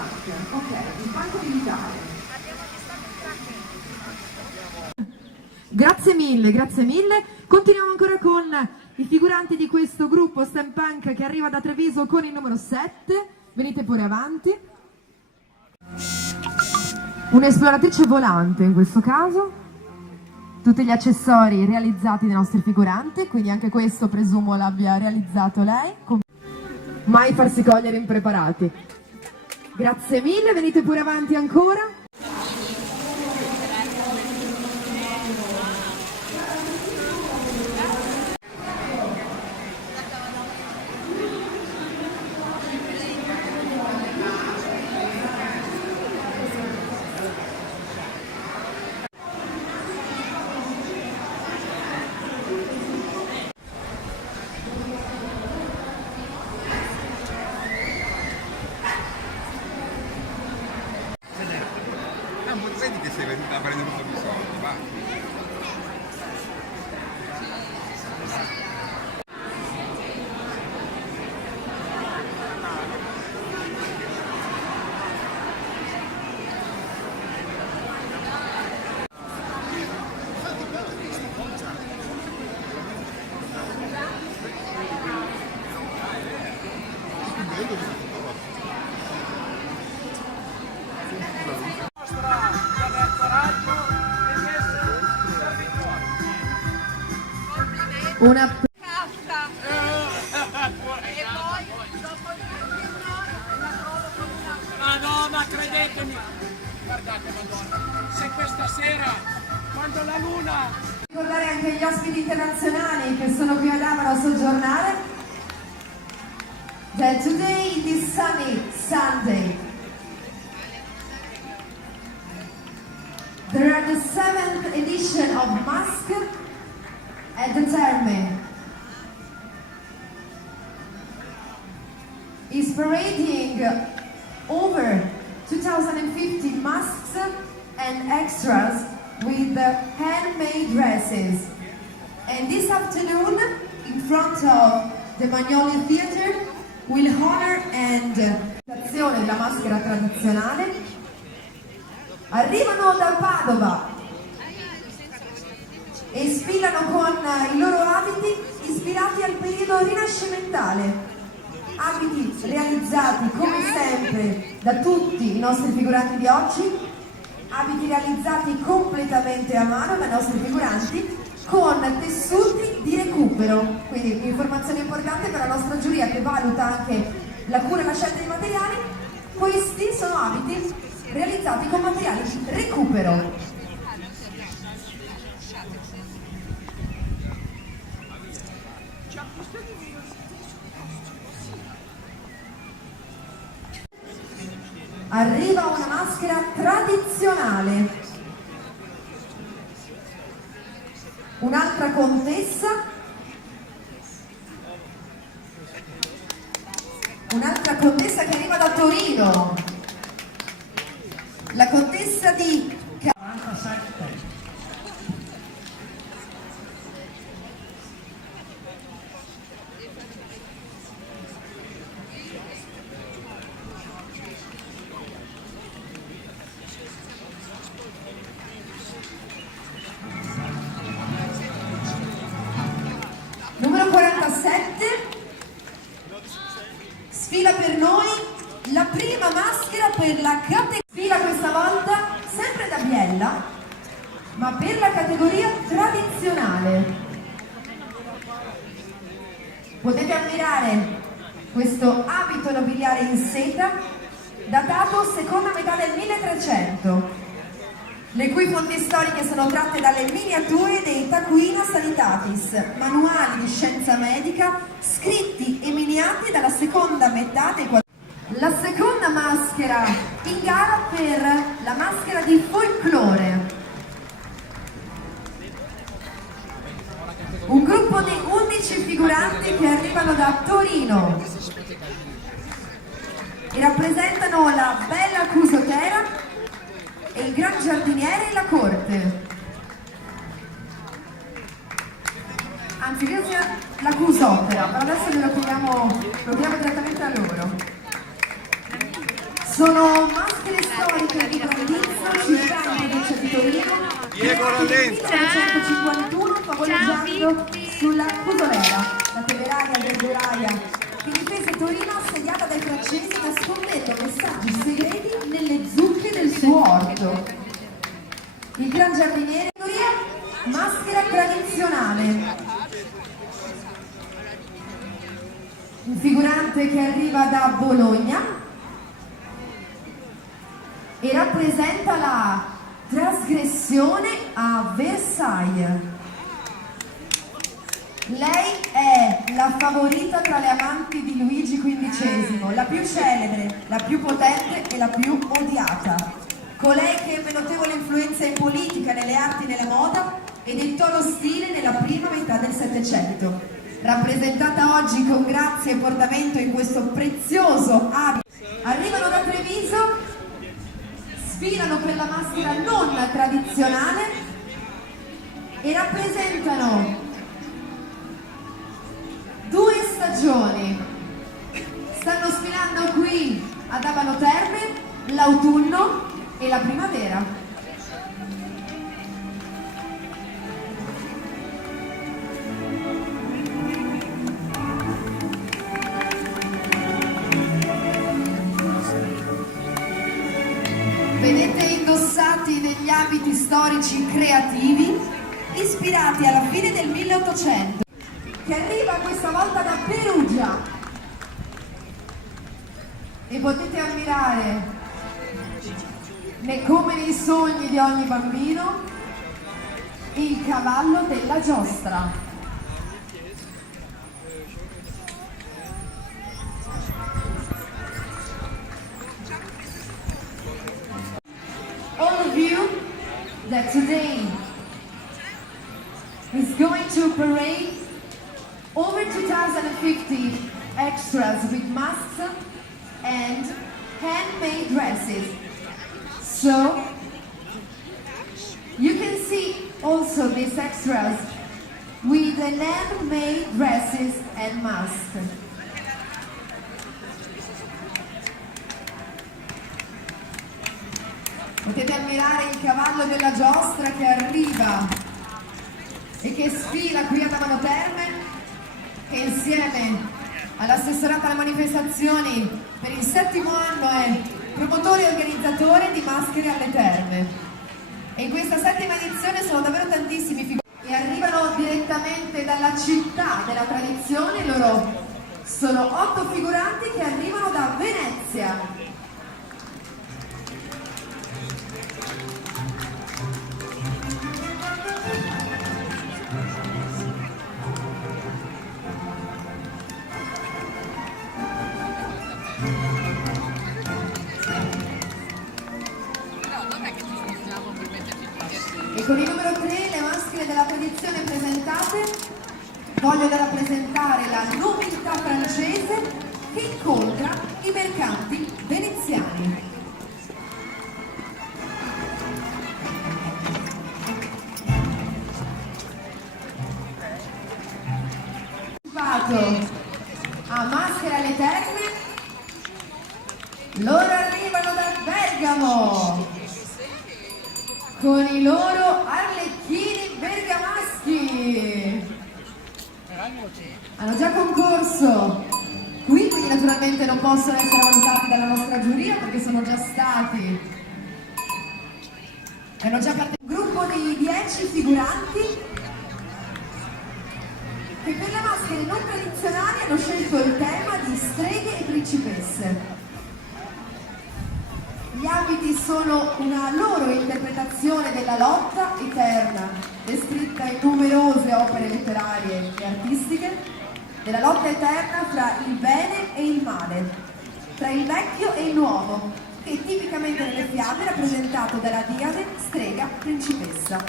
maschera. Ok, il palco militare. Grazie mille, grazie mille. Continuiamo ancora con i figuranti di questo gruppo STEM Punk che arriva da Treviso con il numero 7. Venite pure avanti. Un'esploratrice volante in questo caso. Tutti gli accessori realizzati dai nostri figuranti, quindi anche questo presumo l'abbia realizzato lei. Mai farsi cogliere impreparati. Grazie mille, venite pure avanti ancora. Vedi che sei venuta a prendere un po' di soldi, va? Una Casta e poi dopo di la trovo con una... No, ma credetemi, guardate Madonna, se questa sera, quando la luna... Ricordare anche gli ospiti internazionali che sono qui ad Amaro a soggiornare. That today, this sunny Sunday, there are the 7th edition of Mask at the Terme. Is parading over 2050 masks and extras with handmade dresses. And this afternoon, in front of the Magnoli Theatre, will honor and l'azione della maschera tradizionale. Arrivano da Padova e sfilano con i loro abiti ispirati al periodo rinascimentale. Abiti realizzati come sempre da tutti i nostri figuranti di oggi, abiti realizzati completamente a mano dai nostri figuranti con tessuti di recupero. Quindi un'informazione importante per la nostra giuria che valuta anche la cura e la scelta dei materiali. Questi sono abiti realizzati con materiali di recupero. Arriva una maschera tradizionale, un'altra contessa, che arriva da Torino, la contessa di 47. numero 47, sfila per noi la prima maschera per la categoria, sfila questa volta sempre da Biella, ma per la categoria tradizionale. Potete ammirare questo abito nobiliare in seta datato seconda metà del 1300, le cui fonti storiche sono tratte dalle miniature dei Tacuina Sanitatis, manuali di scienza medica scritti e miniati dalla seconda metà dei 400. La seconda maschera in gara per la maschera di folklore. Un gruppo di 11 figuranti che arrivano da Torino e rappresentano la bella Cusotera e il gran giardiniere e la corte. Anzi, credo sia la Cusotera, ma adesso glielo chiediamo direttamente a loro. Sono maschere storiche di Brandizzo, città in provincia di Torino, Diego Rallenta. 1951, favoleggiando sulla Pusolera, la temeraria verduraia che difese Torino assediata dai francesi nascondendo messaggi segreti nelle zucche del suo orto. Il Gran Giardiniere, maschera tradizionale. Un figurante che arriva da Bologna e rappresenta la trasgressione a Versailles. Lei è la favorita tra le amanti di Luigi XV, la più celebre, la più potente e la più odiata. Colei che ebbe notevole influenza in politica, nelle arti e nella moda e dettò lo stile nella prima metà del Settecento. Rappresentata oggi con grazia e portamento in questo prezioso abito. Arrivano da Treviso, sfilano per la maschera non tradizionale e rappresentano 2 stagioni. Stanno sfilando qui ad Abano Terme l'autunno e la primavera. Vedete indossati degli abiti storici creativi ispirati alla fine del 1800, che arriva questa volta da Perugia, e potete ammirare, come nei sogni di ogni bambino, il cavallo della giostra. All of you that today is going to parade over 2,050 extras with masks and handmade dresses. So you can see also these extras with the handmade dresses and masks. Potete ammirare il cavallo della giostra che arriva e che sfila qui ad Abano Terme, che insieme all'assessorato alle manifestazioni per il 7° anno è promotore e organizzatore di Maschere alle Terme. E in questa 7ª edizione sono davvero tantissimi figurati e arrivano direttamente dalla città della tradizione. Loro sono 8 figuranti che arrivano da Venezia. E con il numero 3 le maschere della tradizione presentate vogliono rappresentare la nobiltà francese che incontra i mercanti veneziani. A Maschere alle Terme, loro arrivano da Bergamo con i loro arlecchini bergamaschi. Hanno già concorso qui, quindi naturalmente non possono essere valutati dalla nostra giuria perché sono già stati. Hanno già partecipato un gruppo di 10 figuranti che per le maschere non tradizionali hanno scelto il tema di streghe e principesse. Gli abiti sono una loro interpretazione della lotta eterna, descritta in numerose opere letterarie e artistiche, della lotta eterna fra il bene e il male, tra il vecchio e il nuovo, che è tipicamente nelle fiabe rappresentato dalla diade, strega, principessa.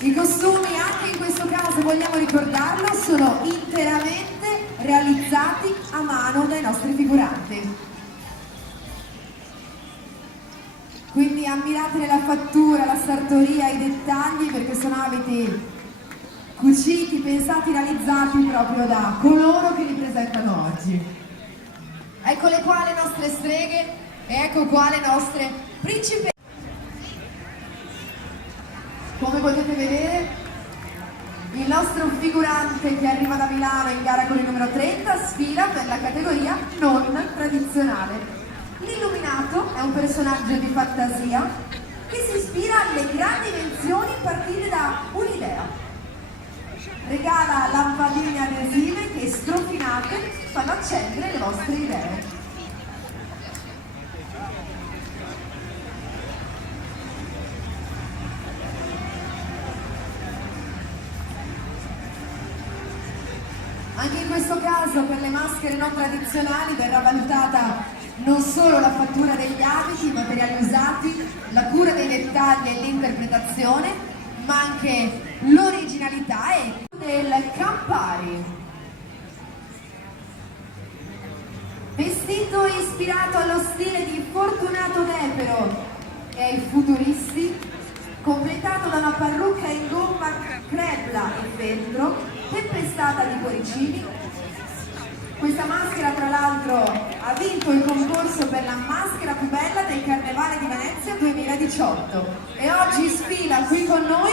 I costumi, anche in questo caso vogliamo ricordarlo, sono interamente realizzati a mano dai nostri figuranti. Quindi ammiratene la fattura, la sartoria, i dettagli, perché sono abiti cuciti, pensati, realizzati proprio da coloro che li presentano oggi. Eccole qua le nostre streghe E ecco qua le nostre principesse. Come potete vedere, il nostro figurante che arriva da Milano in gara con il numero 30 sfila per la categoria non tradizionale. L'illuminato è un personaggio di fantasia che si ispira alle grandi invenzioni partite da un'idea. Regala lampadine adesive che strofinate fanno accendere le vostre idee. Anche in questo caso per le maschere non tradizionali verrà valutata non solo la fattura degli abiti, i materiali usati, la cura dei dettagli e l'interpretazione, ma anche l'originalità del Campari. Vestito ispirato allo stile di Fortunato Depero e ai futuristi, completato da una parrucca in gomma crepla e feltro, tempestata di cuoricini. Questa maschera tra l'altro ha vinto il concorso per la maschera più bella del Carnevale di Venezia 2018 e oggi sfila qui con noi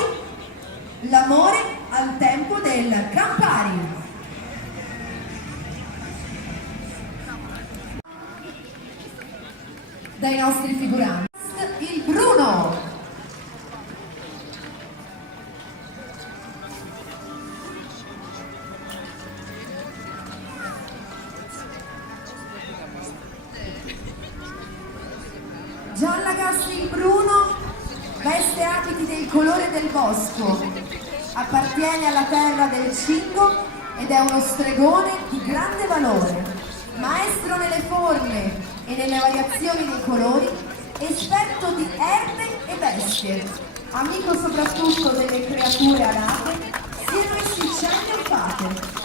l'amore al tempo del Campari. Dai nostri figuranti, il Bruno. Gianlagassi il Bruno veste abiti del colore del bosco, appartiene alla terra del Cingo ed è uno stregone di grande valore, maestro nelle forme e nelle variazioni dei colori, esperto di erbe e bestie, amico soprattutto delle creature alate, siano essi uccelli o fate.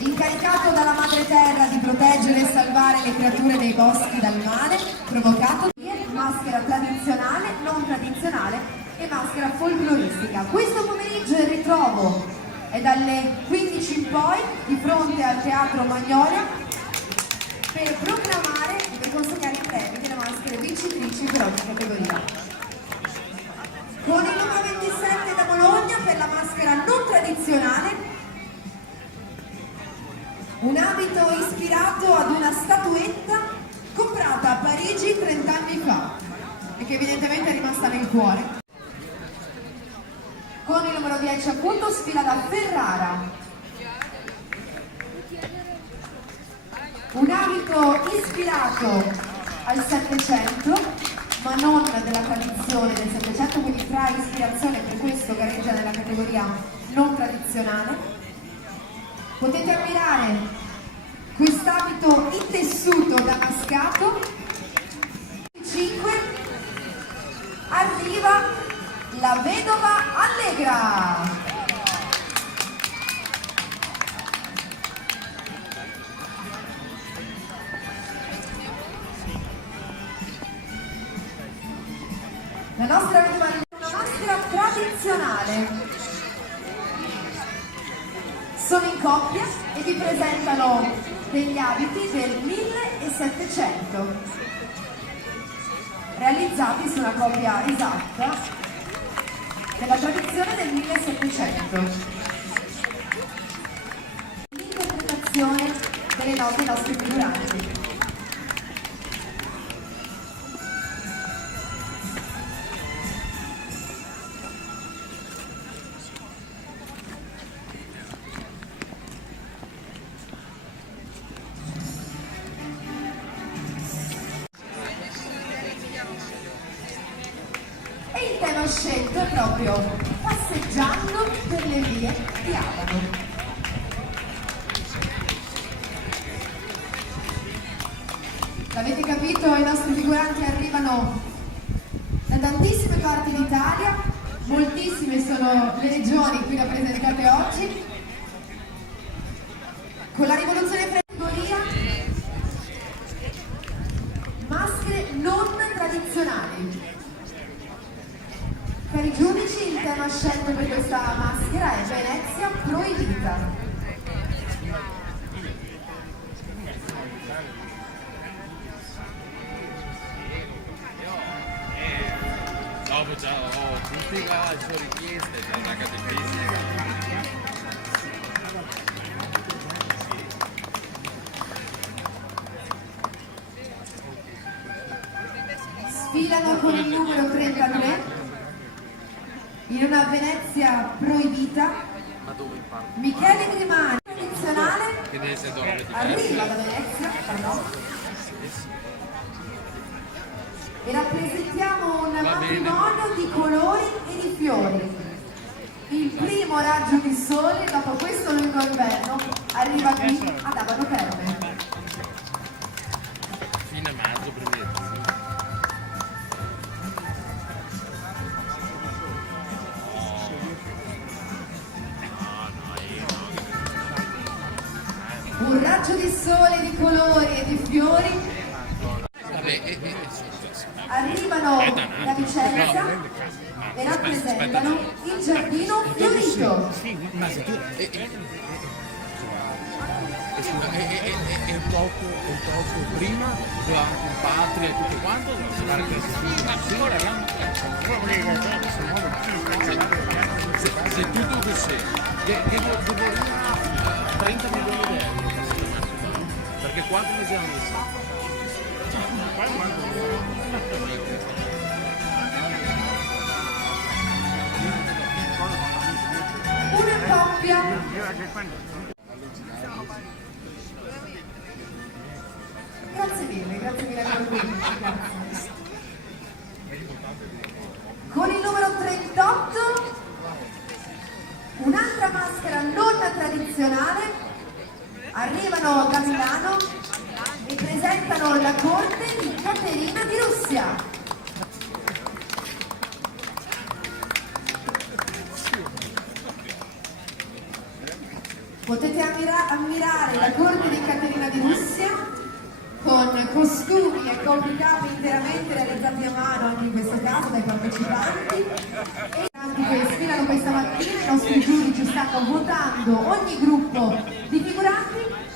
Incaricato dalla madre terra di proteggere e salvare le creature dei boschi dal male provocato da maschera tradizionale, non tradizionale e maschera folcloristica. Questo pomeriggio il ritrovo è dalle 15 in poi di fronte al Teatro Magnolia per proclamare e per consegnare i premi delle maschere vincitrici per ogni categoria. Con il numero 27 da Bologna per la maschera non tradizionale, un abito ispirato ad una statuetta comprata a Parigi 30 anni fa e che evidentemente è rimasta nel cuore. Con il numero 10 appunto sfila da Ferrara. Un abito ispirato al Settecento, ma non della tradizione del Settecento, quindi trae ispirazione, per questo gareggia nella categoria non tradizionale. Potete ammirare quest'abito in tessuto damascato. 5 arriva la vedova Allegra. La nostra vedova Allegra è una maschera tradizionale. Sono in coppia e vi presentano degli abiti del 1700 realizzati su una copia esatta della tradizione del 1700. L'interpretazione delle note dei nostri figuranti. Il tema scelto è proprio passeggiando per le vie di Abano. L'avete capito, i nostri figuranti arrivano da tantissime parti d'Italia, moltissime sono le regioni qui rappresentate oggi. Con la rivoluzione categoria maschere non tradizionali. Per i giudici il tema scelto per questa maschera è Venezia proibita. fa le sue richieste, c'è una catequesi. Sfilano con il numero 33 in una Venezia proibita. Ma dove imparo? Michele Grimani, tradizionale, Che deve essere donne arriva da Venezia, pardon. E rappresentiamo un matrimonio di colori e di fiori. Il primo raggio di sole dopo questo lungo inverno arriva qui ad Abano Terme. Fine maggio, prima. Un raggio di sole di colori e di fiori arrivano da Vicenza e rappresentano il giardino fiorito. Ma se tu è un poco prima doveva anche il patria e tutto quanto si pare che se tutto così che vorrei 30 milioni di euro perché quanto ne siamo messi? Una coppia grazie mille per lui. Grazie. Con il numero 38 un'altra maschera non tradizionale, arrivano da Milano e presentano la corte di Caterina di Russia. Potete ammirare la corte di Caterina di Russia con costumi e copricapi interamente realizzati a mano anche in questo caso dai partecipanti e anche che sfilano questa mattina. I nostri giudici stanno votando ogni gruppo di figuranti.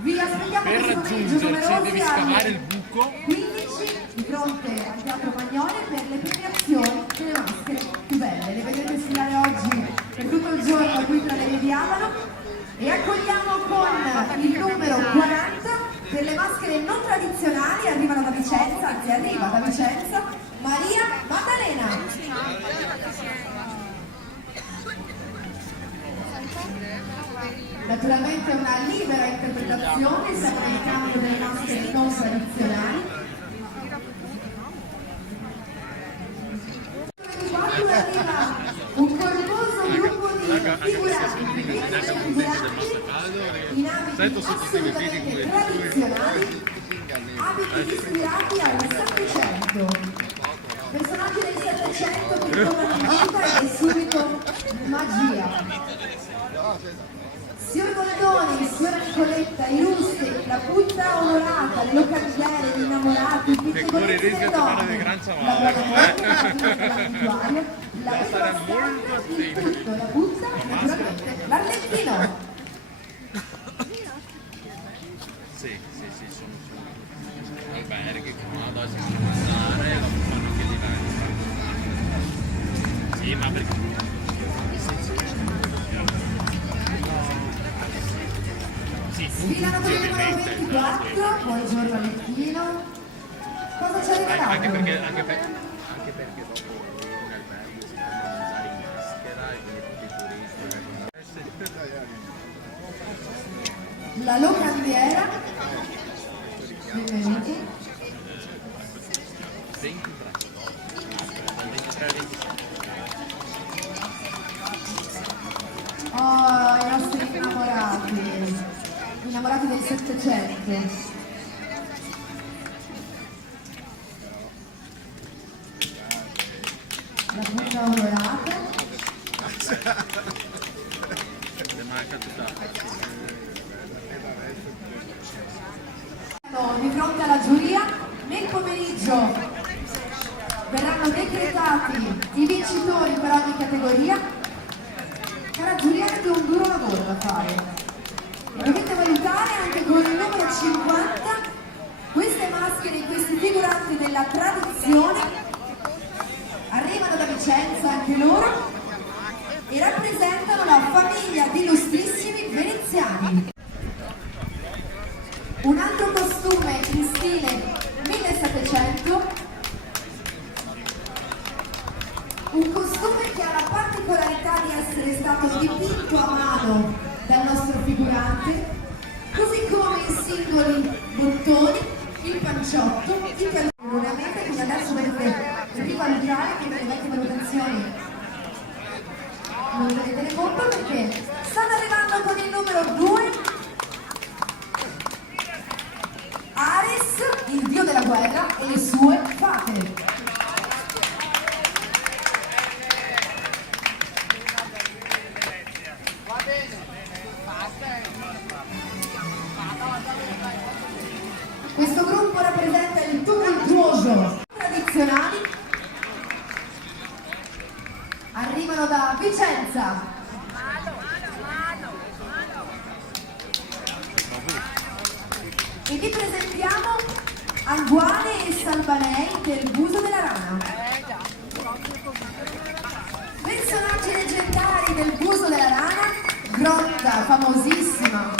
Vi aspettiamo Per questo pomeriggio raggiungerci devi scavare numerosi il buco 15 di fronte al Teatro Magnone per le premiazioni delle maschere più belle. Le vedete sfilare oggi per tutto il giorno qui tra le vie di Abano. E accogliamo con il numero 40 per le maschere non tradizionali, arrivano da Vicenza, anzi arriva da Vicenza, Maria Maddalena. Naturalmente una libera interpretazione, siamo nel campo delle maschere non tradizionali. Arriva un corposo gruppo di figuranti, in abiti assolutamente tradizionali, abiti ispirati al Settecento. Personaggi del Settecento che tornano in vita ed è subito magia. Signor Goldoni, signora Nicoletta, i Russi, la punta onorata, le locandiere, gli innamorati, i pettegolezzi delle donne, la brava morte, l'abituario, la devastante, il tutto, la punta, naturalmente, l'Arlecchino. sì, sono alberghi che vado a mangiare lo fanno anche diverso. Sì, ma perché Sfilano con il numero 24, buongiorno Arlecchino. Cosa ci ha regalato? anche perché dopo un albergo si può mangiare in maschera e quindi tutti i turisti. La locandiera. Benvenuti. 20 braccia dal 23 al 27. Oh, i nostri innamorati del Settecento. La punta onorata. Le manca tutta Di fronte alla giuria, nel pomeriggio verranno decretati i vincitori per ogni categoria. Cara giuria, avete un duro lavoro da fare. E dovete valutare anche con il numero 50 queste maschere, questi figuranti della tradizione. Arrivano da Vicenza anche anche loro e rappresentano la famiglia di illustrissimi veneziani. Un altro costume in stile 1700, un costume che ha la particolarità di essere stato dipinto a mano dal nostro figurante, così come i singoli bottoni, il panciotto, i calzoni, quindi adesso dovete rivalutare che le vecchie valutazioni non tenete conto perché stanno arrivando con il numero 2 Ares, il dio della guerra, e le sue fate. Questo gruppo rappresenta il tumultuoso tradizionali. Arrivano da Vicenza. E vi presentiamo Anguane e Salvanei del Buso della Rana. Personaggi leggendari del Buso della Rana, grotta famosissima